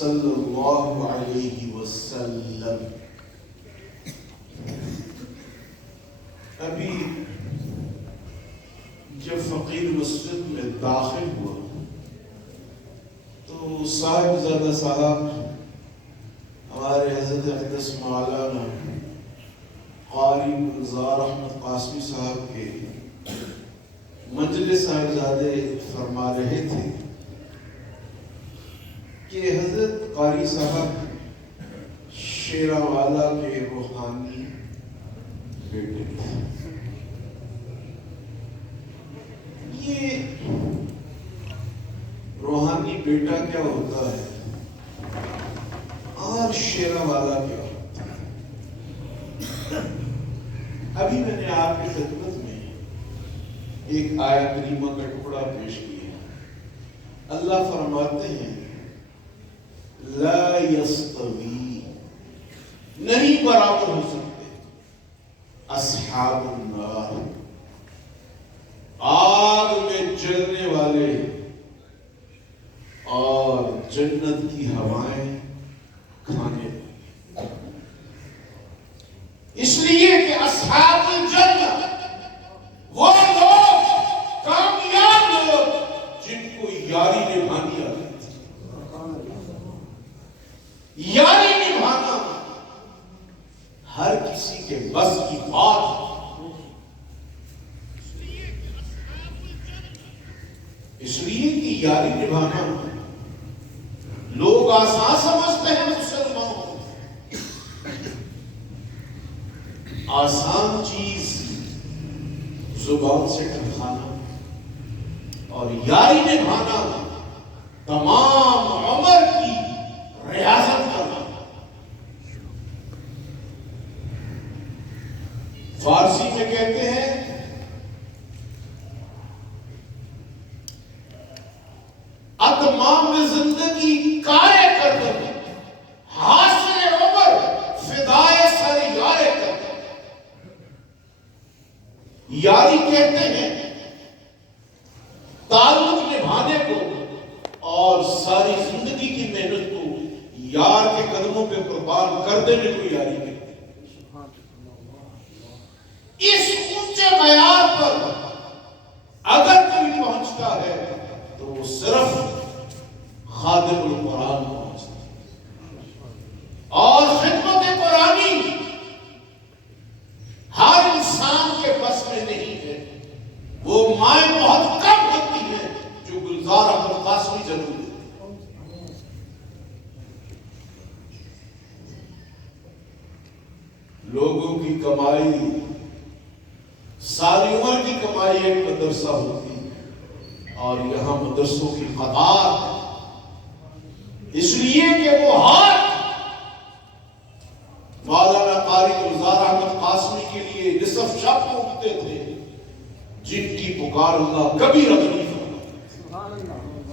صلی اللہ علیہ وسلم۔ ابھی جب فقیر مسجد میں داخل ہوا تو صاحبزادہ صاحب ہمارے حضرت اقدس مولانا قاری گلزار احمد قاسمی صاحب کے مجلس صاحبزادے فرما رہے تھے کہ حضرت قاری صاحب شیراوالا کے روحانی بیٹے تھے۔ یہ روحانی بیٹا کیا ہوتا ہے اور شیراوالا کیا ہوتا ہے؟ ابھی میں نے آپ کی خدمت میں ایک آیت کریمہ کا ٹکڑا پیش کیا۔ اللہ فرماتے ہیں لا یستوی، نہیں برابر ہو سکتے، اصحاب النار، آگ میں جلنے والے اور جنت کی ہوائیں کھانے والے۔ اس لیے کہ اصحاب الجنت وہ لوگ، کامیاب لوگ جن کو یاری نبھانی آتی۔ یاری نبھانا ہر کسی کے بس کی بات، اس لیے کہ یاری نبھانا لوگ آسان سمجھتے ہیں۔ مسلمان آسان چیز زبان سے ٹکرانا اور یاری نبھانا تمام عمر کی ریاضت کرنا۔ فارسی میں کہتے ہیں اتمام زندگی کارے کر دے، حاصل عمر فدائے سر یارے کر دے۔ یاری کہتے ہیں تعلق نبھانے کو اور ساری زندگی کی محنت کو یار کے قدموں پہ قربان کر دینے کو یاری کہتے ہیں۔ اس اونچے معیار پر اگر کوئی پہنچتا ہے تو وہ صرف خادم القرآن پہنچتا ہے، اور خدمت قرآنی ہر انسان کے بس میں نہیں ہے۔ وہ مائیں بہت کم ہوتی ہیں جو گلزار احمد قاسمی ضرور ہے۔ لوگوں کی کمائی، ساری عمر کی کمائی ایک مدرسہ ہوتی ہے، اور یہاں مدرسوں کی قطار ہے، اس لیے کہ وہ ہاتھ مولانا قاری گلزار احمد قاسمی کے لیے نصف شب کو اٹھتے تھے، جن کی پکار اللہ کبھی رد نہیں فرماتا۔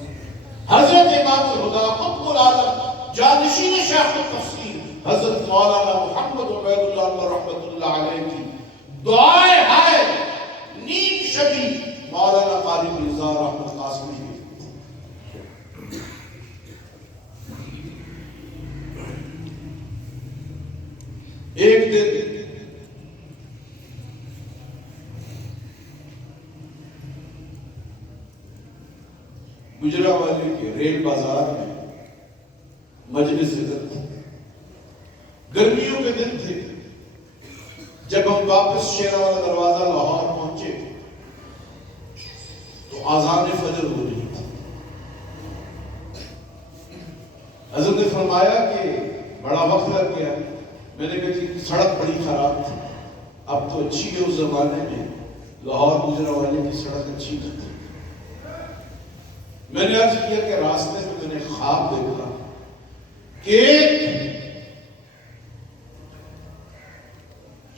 حضرت امام الہدی قطب العالم جانشین شیخ التفسیر حضرت مولانا محمد عبید اللہ رحمۃ اللہ علیہ کی دعائے ہائے نیم شبی مولانا قاری گلزار احمد قاسمی کی۔ ایک دن گجرانوالے کے ریل بازار میں مجلس ذکر تھی، گرمیوں کے دن تھے۔ جب ہم واپس شیراوالا دروازہ لاہور پہنچے تو آذان فجر ہو رہی تھی۔ حضرت نے فرمایا کہ بڑا وقت لگ گیا۔ میں نے کہا کہ سڑک بڑی خراب تھی، اب تو اچھی ہے، اس زمانے میں لاہور گجرانوالے کی سڑک اچھی تھی۔ میں نے عرض کیا کہ راستے میں میں نے خواب دیکھا کہ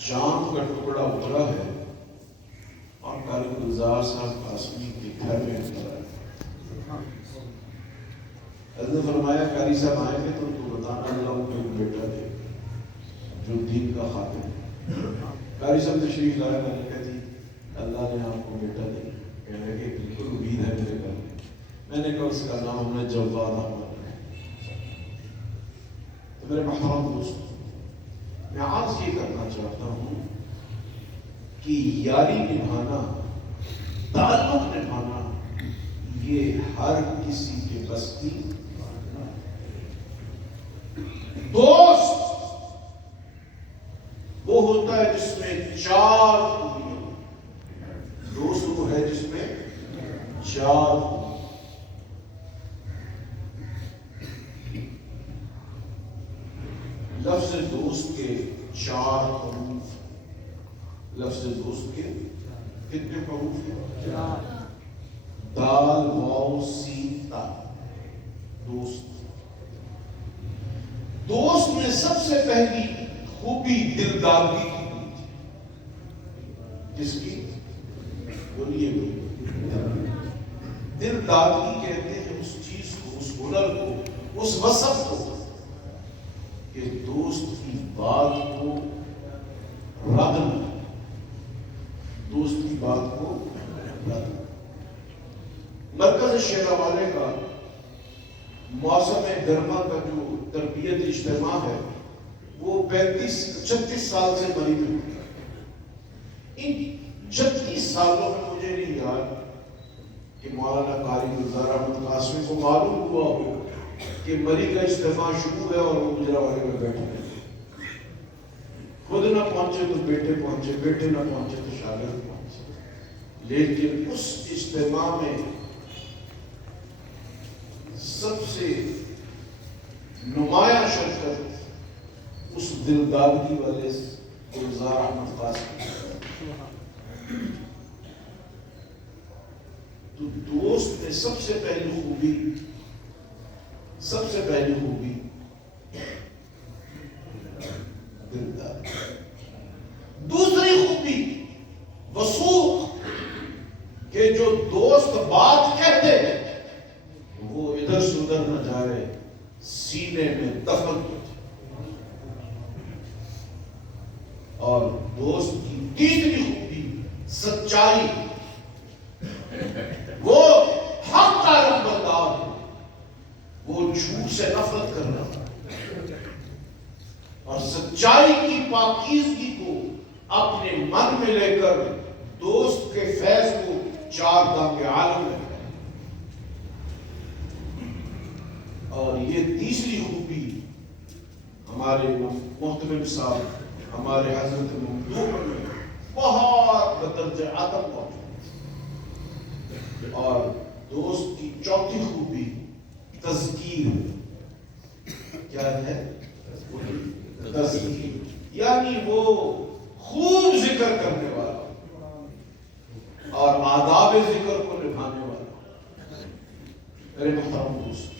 چاند کا ٹکڑا اترا ہے اور قاری گلزار صاحب قاسمی کے گھر میں اترا ہے۔ حضرت نے فرمایا قاری صاحب آئیں گے تو بتانا، اللہ کو ایک بیٹا دے جو دین کا خاتم ہے۔ قاری صاحب تشریف لائے، میں نے کہا جی اللہ نے آپ کو بیٹا دیا۔ کہنے لگے بالکل امید ہے میرے گھر میں۔ میں نے کہا اس کا نام ہم نے جواد احمد ہے۔ میرے محترم دوست، میں آج یہ کرنا چاہتا ہوں کہ یاری نبھانا، تعلق نبھانا، یہ ہر کسی کے بس کی دوست وہ ہوتا ہے جس میں 4 خوبیاں ہوں۔ دوست وہ ہے جس میں 4 خوبیاں۔ لفظ دوست کے 4 حروف، لفظ دوست کے کتنے حروف ہیں؟ دال واو سین تا۔ دوست، دوست میں سب سے پہلی خوبی دلدادی کی ہوتی ہے۔ کس کی؟ بولیے بولیے۔ دلدادی کہتے ہیں اس چیز کو، اس ہنر کو، اس وصف کو کہ دوست کی بات کو رد نہ، دوست کی بات کو رد نہ۔ مرکز شیراوالے کا موسم گرما کا جو تربیت اجتماع ہے وہ 36 سال سے مری میں ہوتا ہے۔ ان 36 سالوں میں مجھے نہیں یاد کہ مولانا قاری گلزار احمد قاسمی کو معلوم ہوا ہو کہ مری کا اجتماع شروع ہے اور وہ گجرانوالے میں بیٹھے ہیں۔ خود نہ پہنچے تو بیٹے پہنچے، بیٹے نہ پہنچے تو شاگرد پہنچے، لیکن اس اجتماع میں سب سے نمایاں شرکت اس دلدادگی والے گلزار احمد قاسمی۔ تو دوست میں سب سے پہلی خوبی دلدادی۔ دوسری خوبی وثوق، کہ جو دوست بات کہتے ہیں وہ ادھر سے ادھر نہ جائے، سینے میں دفن ہو جائے۔ اور دوست کی تیسری خوبی سچائی، وہ حق کا نمبردار ہے، وہ جھوٹ سے نفرت کرنا اور سچائی کی پاکیزگی کو اپنے من میں لے کر دوست کے فیض کو 4 دام عالم میں۔ اور یہ تیسری خوبی ہمارے محترم صاحب، ہمارے حضرت ممدوح میں بہت بدرجہ عدم موجود ہے۔ اور دوست کی چوتھی خوبی تذکیر، کیا ہے؟ تذکیر، یعنی وہ خوب ذکر کرنے والا اور آداب ذکر کو نبھانے والا۔ میرے محترم دوست،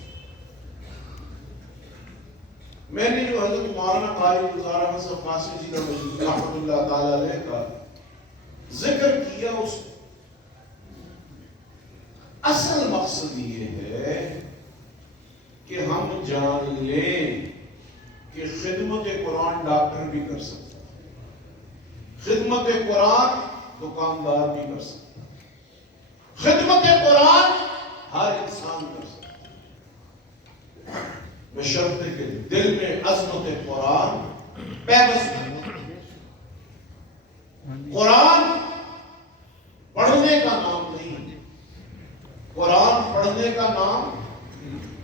میں نے جو حضرت مولانا قاری گلزار احمد صاحب قاسمی جی رحمۃ اللہ تعالی علیہ کا ذکر کیا، اس اصل مقصد یہ ہے کہ ہم جان لیں کہ خدمت قرآن ڈاکٹر بھی کر سکتا ہے، خدمت قرآن دکاندار بھی کر سکتا ہے، خدمت قرآن ہر انسان کر سکتا ہے، بشرطے کہ دل میں عظمت قرآن پیوست ہو۔ قرآن پڑھنے کا نام نہیں، قرآن پڑھنے کا نام،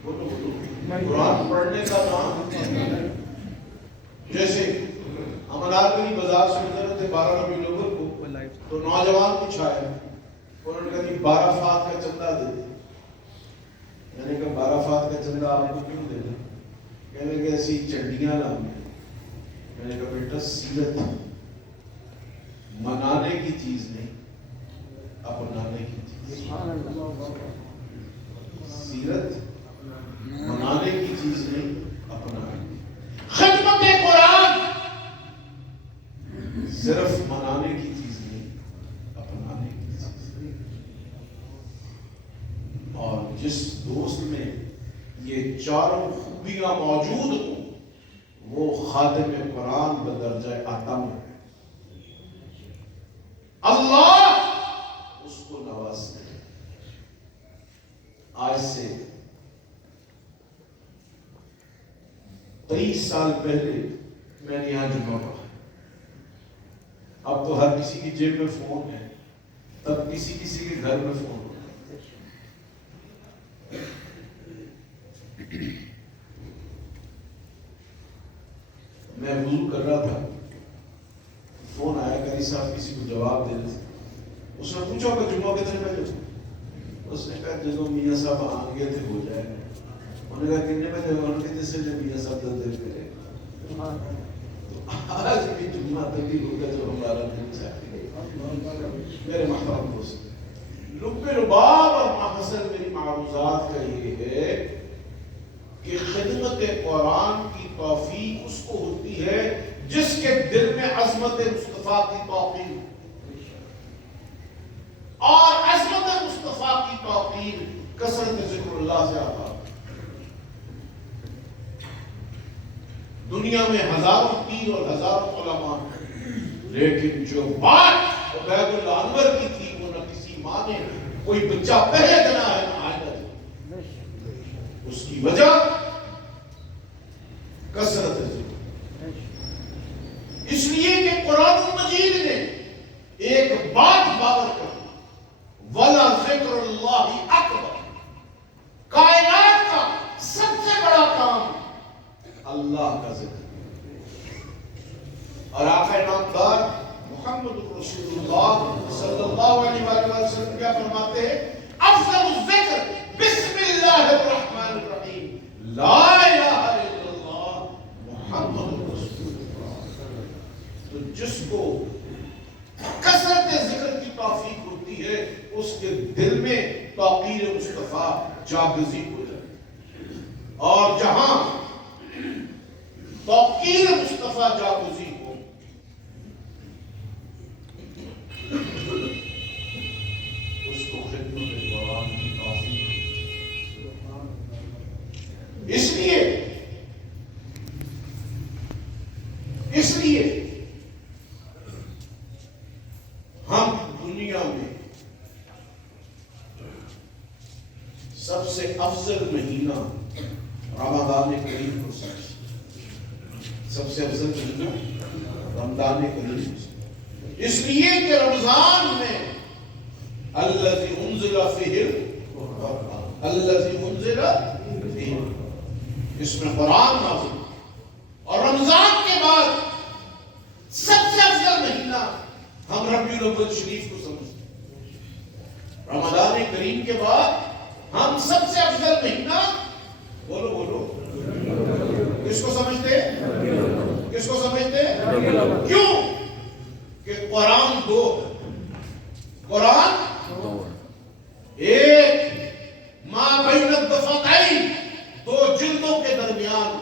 قرآن پڑھنے کا نام، جیسے ہم انارگلی بازار سے گزر تھے 12 ربیع الاول کو، تو نوجوان کچھ آئے، انہوں نے کہا کہ 12 فات کا چندہ دے دیں۔ میں نے کہا 12 فات کا چندہ آپ کو کیوں دے دیں؟ کہنے لگے ایسی چنڈیاں لائیں گے۔ میں نے کہا بیٹا سیرت منانے کی چیز نہیں، اپنانے کی چیز، سیرت منانے کی چیز نہیں، اپنانے کی۔ خدمت قرآن صرف منانے کی چیز نہیں، اپنانے کی چیز۔ اور جس دوست میں یہ 4 خوبیاں موجود ہوں وہ خادم قرآن بدرجہ عطم ہے، اللہ اس کو نوازتے ہیں۔ آج سے 23 سال پہلے میں نے یہاں جمعہ پڑھا. اب تو ہر کسی کی جیب میں فون ہے, تب کسی کسی کے گھر میں فون ہوتا. میں وضو کر رہا تھا, فون آیا, قاری صاحب کسی کو جواب دے رہے تھے. اس نے پوچھا کہ جمعہ کتنے بجے؟ اس نے کہا جب میاں صاحب آ گئے تھے ہو جائے گا. انہوں نے کہا کتنے بجے؟ انہوں نے کہا جیسے جب میاں صاحب دل کرے. تو آج بھی جمعہ تبھی ہوگا جب ہمارا دل چاہے. میرے محترم دوست, لب لباب اور محصل میری معروضات کا یہ ہے کہ خدمت قرآن کی توفیق اس کو ہوتی ہے جس کے دل میں عظمت مصطفیٰ کی توقیر, اور عظمت مصطفیٰ کی توقیر کثرت ذکر اللہ سے آتا. دنیا میں ہزاروں پیر اور ہزاروں علماء, لیکن جو بات عبید اللہ انور کی تھی وہ نہ کسی ماں نے کوئی بچہ پہلے جنا ہے نہ آئندہ جنا. اس کی وجہ کثرت ذکر, اس لیے کہ قرآن مجید نے ایک بات باور کر دی, وَلَا ذِكْرُ اللَّهِ اکبر. کائنات کا سب سے بڑا کام اللہ کا ذکر. اور آقا نامدار محمد رسول اللہ صلی اللہ علیہ وآلہ وسلم کیا فرماتے ہیں؟ افضل الذکر بسم اللہ الرحمن الرحیم, لا الہ الا اللہ محمد رسول اللہ. تو جس کو کثرت ذکر کی توفیق ہوتی ہے اس کے دل میں توقیر مصطفیٰ جاگزی ہو جاتی, اور جہاں توقیر مصطفیٰ جاگزی ہو اس کو خدمت قرآن کی توفیق. اس لیے ہم دنیا میں سب سے افضل مہینہ رمضان کریم کو سمجھتے. سب سے افضل مہینہ رمضان کریم, اس لیے کہ رمضان میں الذی انزل فیہ القرآن, الذی انزل فیہ, اس میں قرآن نازل. اور رمضان کے بعد سب سے افضل مہینہ ہم ربیع الاول شریف کو سمجھتے ہیں. رمضان کریم کے بعد ہم سب سے افضل مہینہ, بولو بولو, کس کو سمجھتے ہیں؟ کس کو سمجھتے ہیں؟ کیوں کہ قرآن دو, قرآن ایک ما بین الدفتین, دو جلدوں کے درمیان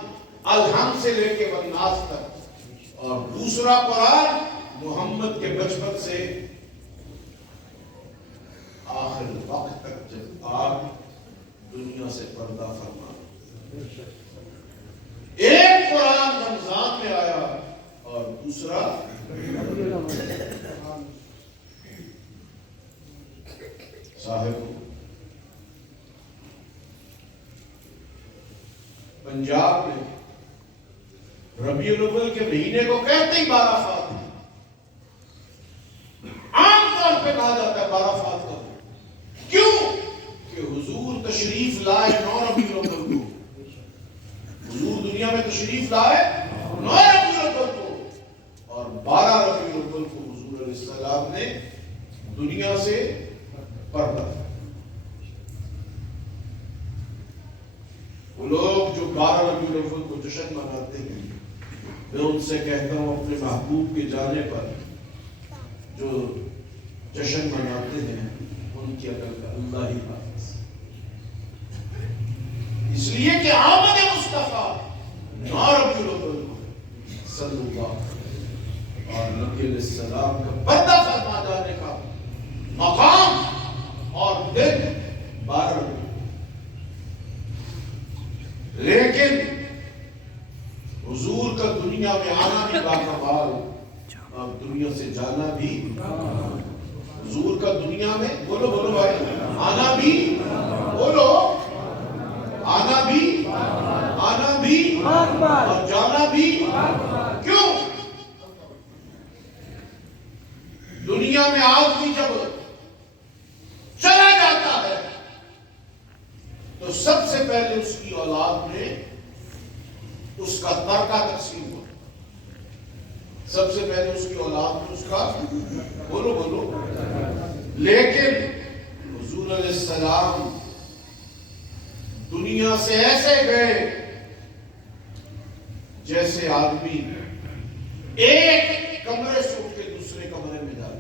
الحمد سے لے کے والناس تک, اور دوسرا قرآن محمد کے بچپن سے آخر وقت تک جب آپ دنیا سے پردہ فرما. ایک قرآن رمضان میں آیا اور دوسرا صاحب پنجاب میں ربیع الاول کے مہینے کو کہتے ہی 12 فات. عام طور پہ کہا جاتا ہے 12 فات کا. کیوں کہ حضور تشریف لائے 9 ربیع الاول کو. حضور دنیا میں تشریف لائے 9 ربیع الاول کو, اور 12 ربیع الاول کو حضور علیہ السلام نے دنیا سے پردہ. وہ لوگ جو 12 ربیع الاول کو جشن مناتے ہیں, میں ان سے کہتا ہوں اپنے محبوب کے جانے پر جو جشن مناتے ہیں ان کی عقل کا اللہ ہی حافظ. اس لیے کہ آمد مصطفیٰ 9 ربیع الاول صلی اللہ اور نبی علیہ السلام کا پردہ فرما جانے کا مقام اور دن 12 ربیع. لیکن حضور کا دنیا میں آنا بھی باکمال اور دنیا سے جانا بھی. حضور کا دنیا میں, بولو بولو بھائی, آنا بھی, بولو, آنا بھی اور جانا بھی. کیوں؟ دنیا میں آدمی جب چلا جاتا ہے تو سب سے پہلے اس کی اولاد میں اس کا ترکہ تقسیم ہوتا. سب سے پہلے اس کی اولاد میں اس کا بولو. لیکن حضور علیہ السلام دنیا سے ایسے گئے جیسے آدمی ایک کمرے سے اٹھ کے دوسرے کمرے میں جاتا.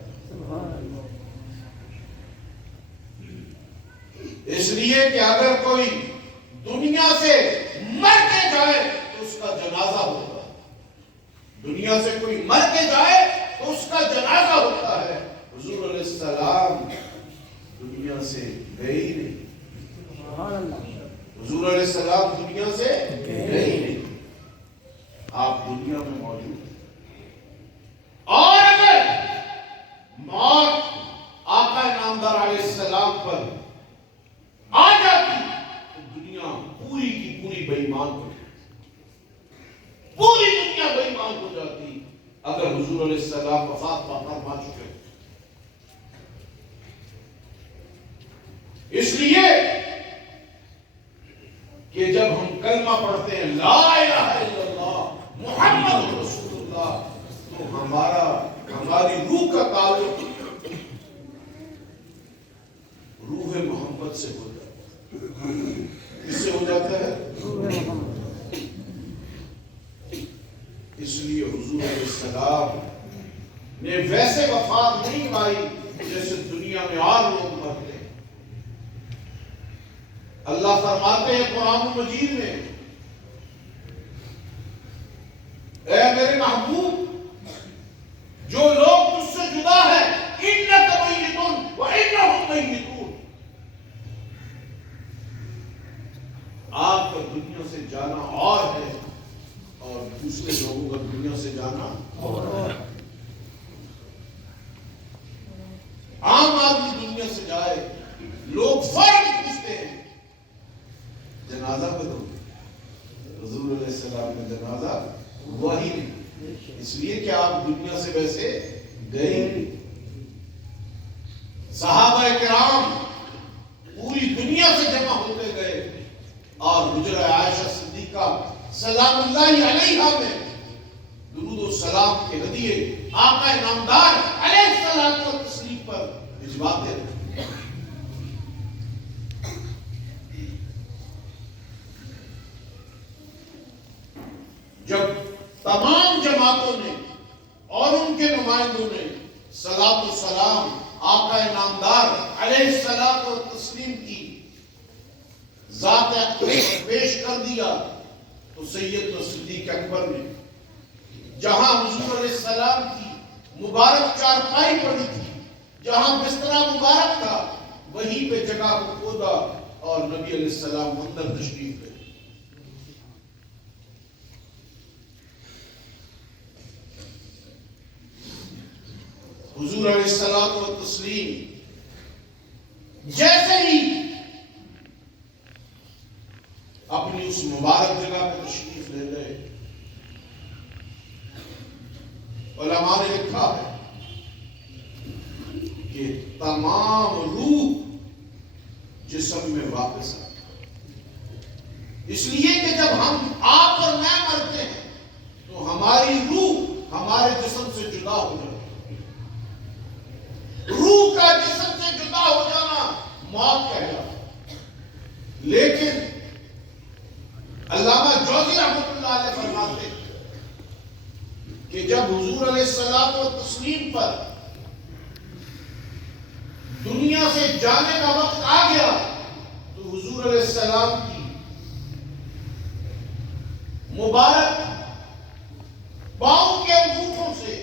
اس لیے کہ اگر کوئی دنیا سے مر کے جائے تو اس کا جنازہ ہوتا ہے. دنیا سے کوئی مر کے جائے تو اس کا جنازہ ہوتا ہے. حضور علیہ السلام دنیا سے گئے ہی نہیں. حضور علیہ السلام دنیا سے گئے ہی نہیں. آپ دنیا میں موجود ہیں. اور اگر موت آقا نامدار علیہ السلام پر آ جاتی تو دنیا پوری کی پوری بے ایمان ہو جاتی. پوری دنیا بے ایمان ہو جاتی اگر حضور علیہ السلام وفات پا فرما چکے. اس لیے کہ جب ہم کلمہ پڑھتے ہیں لا الہ الا اللہ محمد رسول اللہ تو ہماری روح کا تعلق روح محمد سے ہو جاتا ہے. کس سے ہو جاتا ہے؟ اس لیے حضور علیہ السلام نے ویسے وفات نہیں پائی جیسے دنیا میں اور لوگ مرتے ہیں. اللہ فرماتے ہیں قرآن مجید میں اے میرے محبوب جو لوگ تجھ سے جدا ہے انک میت وانہم میتون. آپ کا دنیا سے جانا اور ہے اور دوسرے لوگوں کا دنیا سے جانا اور. عام آدمی دنیا سے جائے لوگ فرق پوچھتے ہیں جنازہ بدو. حضور علیہ السلام کا جنازہ وہی نہیں. اس لیے کہ آپ دنیا سے ویسے گئے نہیں. صحابہ کرام پوری دنیا سے جمع ہوتے گئے اور حجرہ عائشہ صدیقہ سلام اللہ علیہا میں درود و سلام کے ہدیے آقا نامدار علیہ السلام و تسلیم پر بھجواتے رہے. جب تمام جماعتوں نے اور ان کے نمائندوں نے صلاۃ و سلام آقا نامدار علیہ الصلوۃ و تسلیم کی ذات اقدس پیش کر دیا تو سیدنا صدیق اکبر نے جہاں حضور علیہ السلام کی مبارک چارپائی پڑی تھی جہاں بستر مبارک تھا وہیں پہ جگہ کو کھودا اور نبی علیہ السلام اندر تشریف لے. حضور علیہ الصلوۃ و تسلیم جیسے ہی اپنی اس مبارک جگہ پہ تشریف لے گئے علماء نے لکھا ہے کہ تمام روح جسم میں واپس آ. اس لیے کہ جب ہم آپ اور میں مرتے ہیں تو ہماری روح ہمارے جسم سے جدا ہو جاتی ہے. روح کا جسم سے جدا ہو جانا موت کہلاتا. لیکن علامہ جوزی رحمۃ اللہ علیہ فرماتے ہیں کہ جب حضور علیہ الصلوۃ و تسلیم پر دنیا سے جانے کا وقت آ گیا تو حضور علیہ السلام کی مبارک پاؤں کے انگوٹھوں سے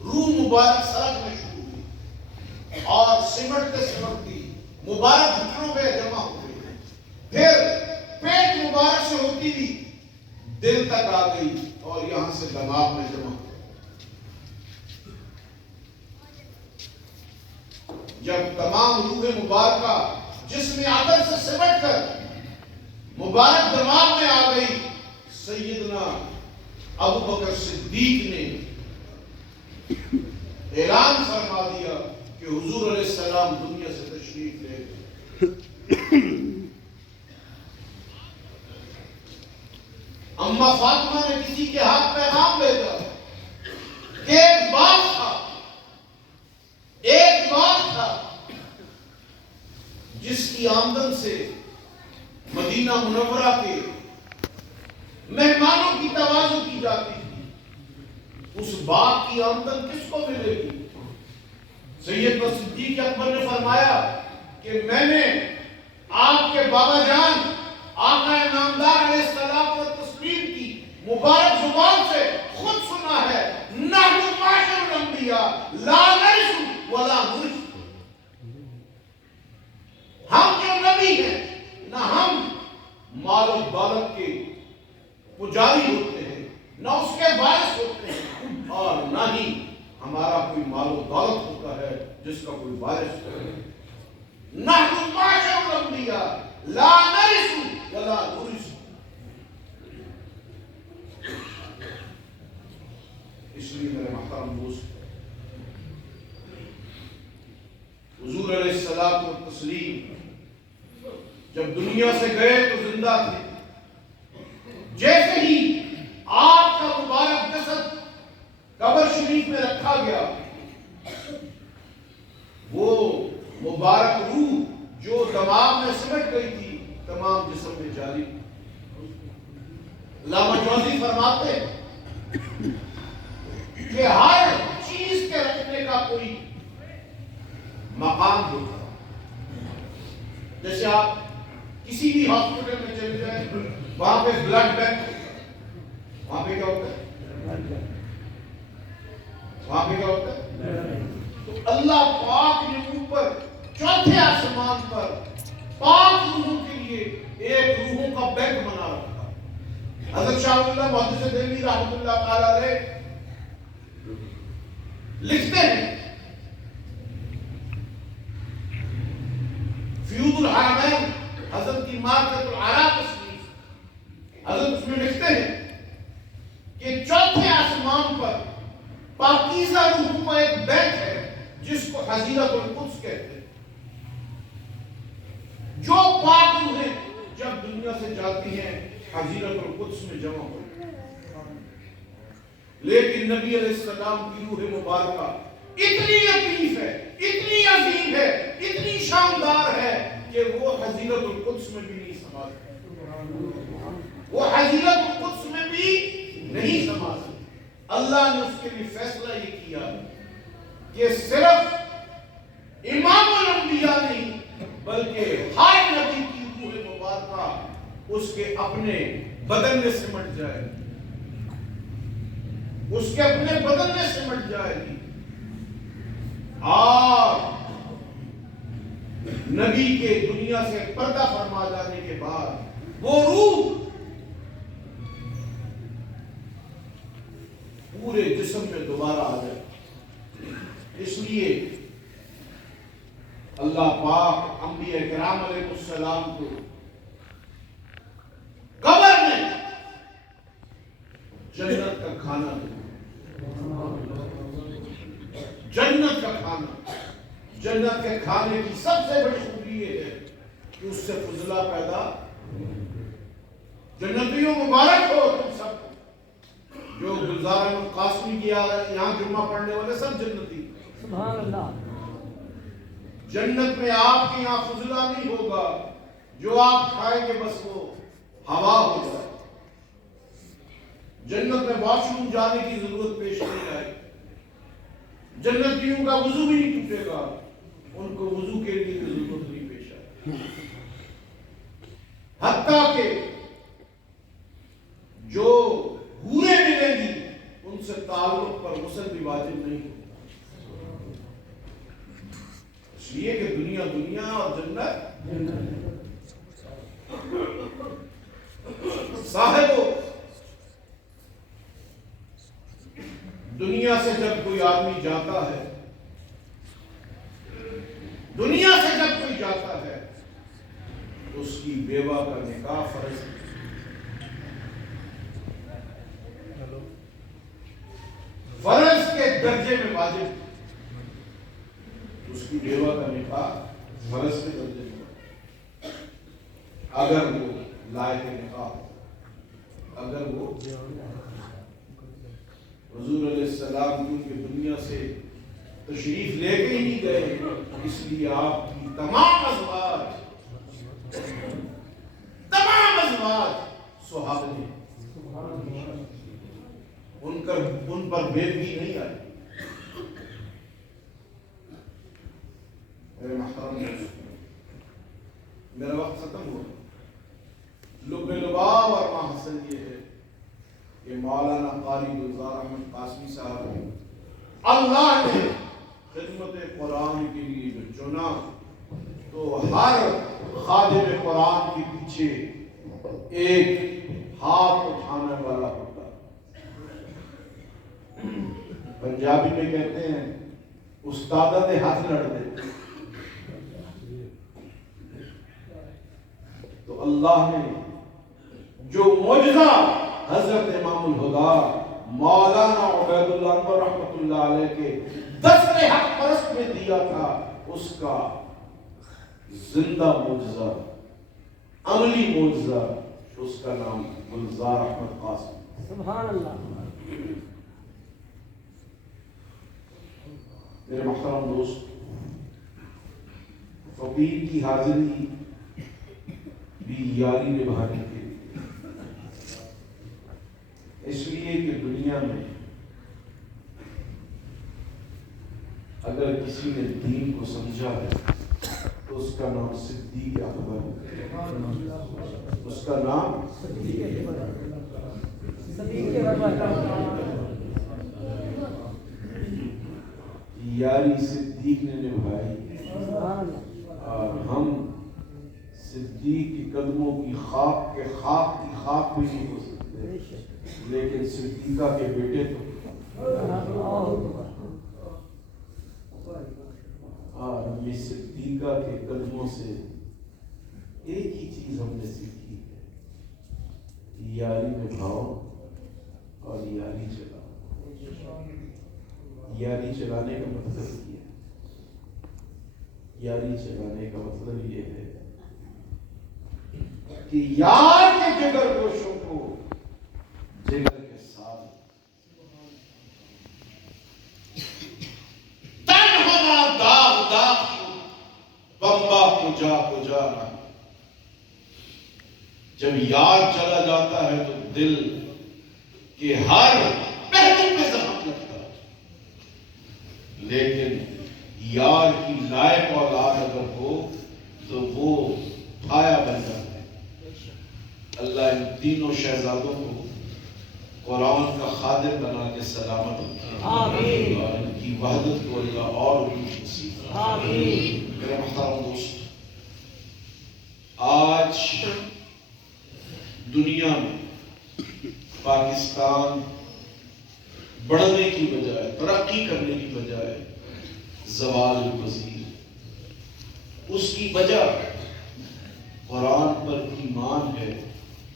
روح مبارک سرک میں شروع ہوئی اور سمٹتے سمٹتی مبارک گھٹنوں پہ جمع ہو گئی. پھر پیٹ مبارک سے ہوتی ہوئی دل تک آ گئی اور یہاں سے دماغ میں جمع ہو گئی. جب تمام روح مبارکہ جسم عقل سے سمٹ کر مبارک دماغ میں آ گئی سیدنا ابو بکر صدیق نے اعلان فرما دیا کہ حضور علیہ السلام دنیا سے تشریف لے گئے۔ اما فاطمہ نے کسی کے ہاتھ پیغام بھیجا کہ ایک باغ تھا جس کی آمدن سے مدینہ منورہ کے مہمانوں کی توازن کی جاتی تھی، اس باغ کی آمدن کس کو ملے گی؟ سیدنا صدیق اکبر نے فرمایا کہ میں نے آپ کے بابا جان آقا نامدار علیہ السلام و تسلیم کی مبارک زبان سے خود سنا ہے، نحن معاشر الانبیاء لا نرث ولا نورث، ہم جو نبی ہیں نہ ہم مال و دولت کے پجاری ہوتے ہیں، نہ اس کے وارث ہوتے ہیں، اور نہ ہی ہمارا کوئی مال و دولت ہوتا ہے جس کا کوئی وارث ہے۔ نحن معاشر الانبیاء لا نرث ولا نورث۔ اس لیے میرے محترم دوست، حضور علیہ السلام و تسلیم جب دنیا سے گئے تو زندہ تھے، جیسے ہی آپ کا مبارک جسد قبر شریف میں رکھا گیا، وہ مبارک روح جو دماغ میں سمٹ گئی تھی تمام جسم میں جاری۔ علامہ جوزی فرماتے ہیں کہ ہر چیز کے رکھنے کا کوئی مقام ہوتا ہے۔ جیسے آپ کسی بھی ہاسپٹل میں چلے جائیں، وہاں پہ بلڈ بینک ہوتا ہے، وہاں پہ کیا ہوتا ہے؟ وہاں پہ کیا ہوتا ہے؟ تو اللہ پاک نے اوپر چوتھے آسمان پر پاک روحوں کے لیے ایک روحوں کا بینک بنا رکھا۔ حضرت شاہ اللہ محدث دہلوی رحمۃ اللہ تعالی علیہ لکھتے ہیں فیوض الحرمین، حضرت کی مارکت العراق تصنیف، حضرت اس میں لکھتے ہیں کہ چوتھے آسمان پر پاکیزہ روحوں کا ایک بینک ہے جس کو حضیرت القدس کہتے ہیں۔ جو پاک روحیں جب دنیا سے جاتی ہیں حضیرت القدس میں جمع ہوتی ہیں، لیکن نبی علیہ السلام کی روح مبارکہ اتنی لطیف ہے، اتنی عظیم ہے، اتنی شاندار ہے کہ وہ حضیرت القدس میں بھی نہیں سما سکتی، وہ حضیرت القدس میں بھی نہیں سما سکتی۔ اللہ نے اس کے لیے فیصلہ یہ کیا کہ صرف امام الانبیاء نہیں بلکہ ہر نبی کی روح مبارکہ اس کے اپنے بدن میں سمٹ جائے گی، اس کے اپنے بدن میں سمٹ جائے گی، اور نبی کے دنیا سے پردہ فرما جانے کے بعد وہ روح پورے جسم میں دوبارہ آ جائے۔ اس لیے اللہ پاک انبیاء کرام علیہ السلام کو قبر میں جنت کا کھانا دے، جنت کا کھانا۔ جنت کے کھانے کی سب سے بڑی خوبی یہ ہے کہ اس سے فضلہ پیدا۔ جنتیوں مبارک ہو تم سب کو، جو گلزار احمد قاسمی کی یہاں جمعہ پڑھنے والے سب جنتی۔ سبحان اللہ۔ جنت میں آپ کے یہاں فضلہ نہیں ہوگا، جو آپ کھائیں گے بس وہ ہوا ہو جائے۔ جنت میں واش روم جانے کی ضرورت پیش نہیں آئے، جنتیوں کا وضو بھی نہیں ٹوٹے گا، ان کو وضو کے لیے ضرورت نہیں پیش آئے، حتیٰ کہ جو حوریں ملیں گی ان سے تعلق پر غسل بھی واجب نہیں ہوگا، اس لیے کہ دنیا دنیا اور جنت صاحبو۔ دنیا سے جب کوئی آدمی جاتا ہے، دنیا سے جب کوئی جاتا ہے تو اس کی بیوہ کا نکاح فرض ہے، فرض کے درجے میں واجب، اس کی بیوہ کا نکاح فرض کے درجے میں، اگر وہ لائق نکاح، اگر وہ حضور علیہ السلام کیونکہ دنیا سے تشریف لے کے ہی نہیں گئے، اس لیے آپ کی تمام ازواج صحابہ نے ان پر بے بھی نہیں آئی۔ میرے محترم میرا وقت ختم ہوا۔ لب لباب اور محسن یہ ہے کہ مولانا قاری گلزار احمد قاسمی صاحب اللہ نے خدمت قرآن کے لیے جو چنا، تو ہر خادم قرآن کے پیچھے ایک ہاتھ اٹھانے والا ہوتا۔ پنجابی میں کہتے ہیں استادہ دے ہاتھ لڑ دے، تو اللہ نے جو معجزہ حضرت امام الہدیٰ مولانا عبید اللہ انور رحمۃ اللہ علیہ کے دست حق پرست میں دیا تھا، اس کا زندہ معجزہ، عملی معجزہ، اس کا نام گلزار احمد قاسم۔ سبحان اللہ۔ میرے محترم دوست، فقیر کی حاضری بھی یاری نبھانے کے لیے، اس لیے کہ دنیا میں اگر کسی نے دین کو سمجھا ہے تو اس کا نام صدیق اکبر ہے، اس کا نام یاری صدیق نے نبھائی، اور ہم صدیق کی قدموں کی خاک کے خاک کی خاک بھی نہیں ہو سکتے، لیکن صدیقہ کے بیٹے تو اور یہ صدیقہ کے قدموں سے ایک ہی چیز ہم نے سیکھی ہے، یاری نبھاؤ اور یاری چلاؤ۔ یاری چلانے کا مطلب یہ ہے، یاری چلانے کا مطلب یہ ہے کہ یار کے جگر گوشوں کو جگر کے ساتھ تنہما داغ داغ بمبا کو جا جب یار چلا جاتا ہے تو دل کے ہر پہلو پہ زخم لگتا ہے، لیکن یار کی لائق اولاد اگر ہو تو وہ پھایا بن جاتا ہے۔ اللہ ان تینوں شہزادوں کو قرآن کا خادم بنا کے سلامت رکھے، آمین، اور ان کی وحدت کو اللہ اور بھی نصیب فرمائے، آمین۔ میرے محترم دوست، آج دنیا میں پاکستان بڑھنے کی بجائے، ترقی کرنے کی بجائے زوال پذیر، اس کی وجہ قرآن پر ایمان ہے،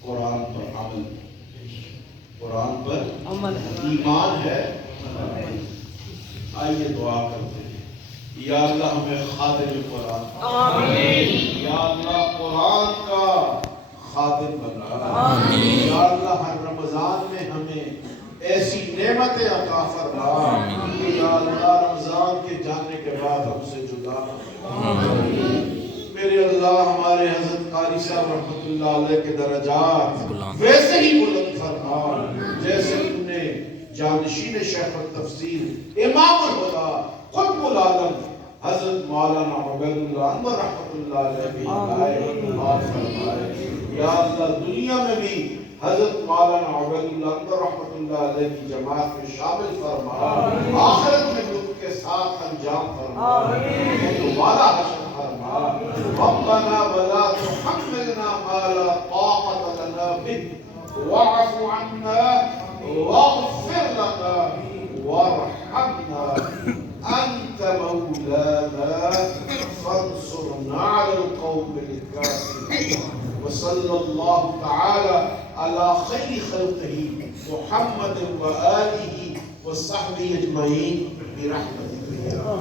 قرآن پر عمل، قرآن پر ایمان ہے۔ آئیے دعا کرتے ہیں، یا اللہ ہمیں خادم قرآن، آمین، یا اللہ قرآن کا خادم بنا، آمین، یا اللہ ہر رمضان میں ہمیں ایسی نعمتیں عطا فرما کہ یا اللہ رمضان کے جانے کے بعد ہم سے جدا نہ، میرے اللہ ہمارے حضرت قاری صاحب رحمۃ اللہ علیہ کے درجات ویسے ہی بلند فرما جیسے تم نے جانشین شیخ التفسیر امام الہدیٰ قطب العالم حضرت مولانا عبید اللہ انور رحمۃ اللہ علیہ کی ہدایت فرمائے۔ یا اللہ دنیا میں بھی حضرت مولانا عبید اللہ انور رحمۃ اللہ علیہ کی جماعت میں شامل فرما، آخرت میں لطف کے ساتھ انجام فرما، والا حشر فرما۔ ربنا ولا تحملنا ما لا طاقة لنا به واعف عنا واغفر لنا وارحمنا أنت مولانا فانصرنا على القوم الكافرين۔ وصلى الله تعالى على خير خلقه محمد وآله وصحبه اجمعین برحمتک یا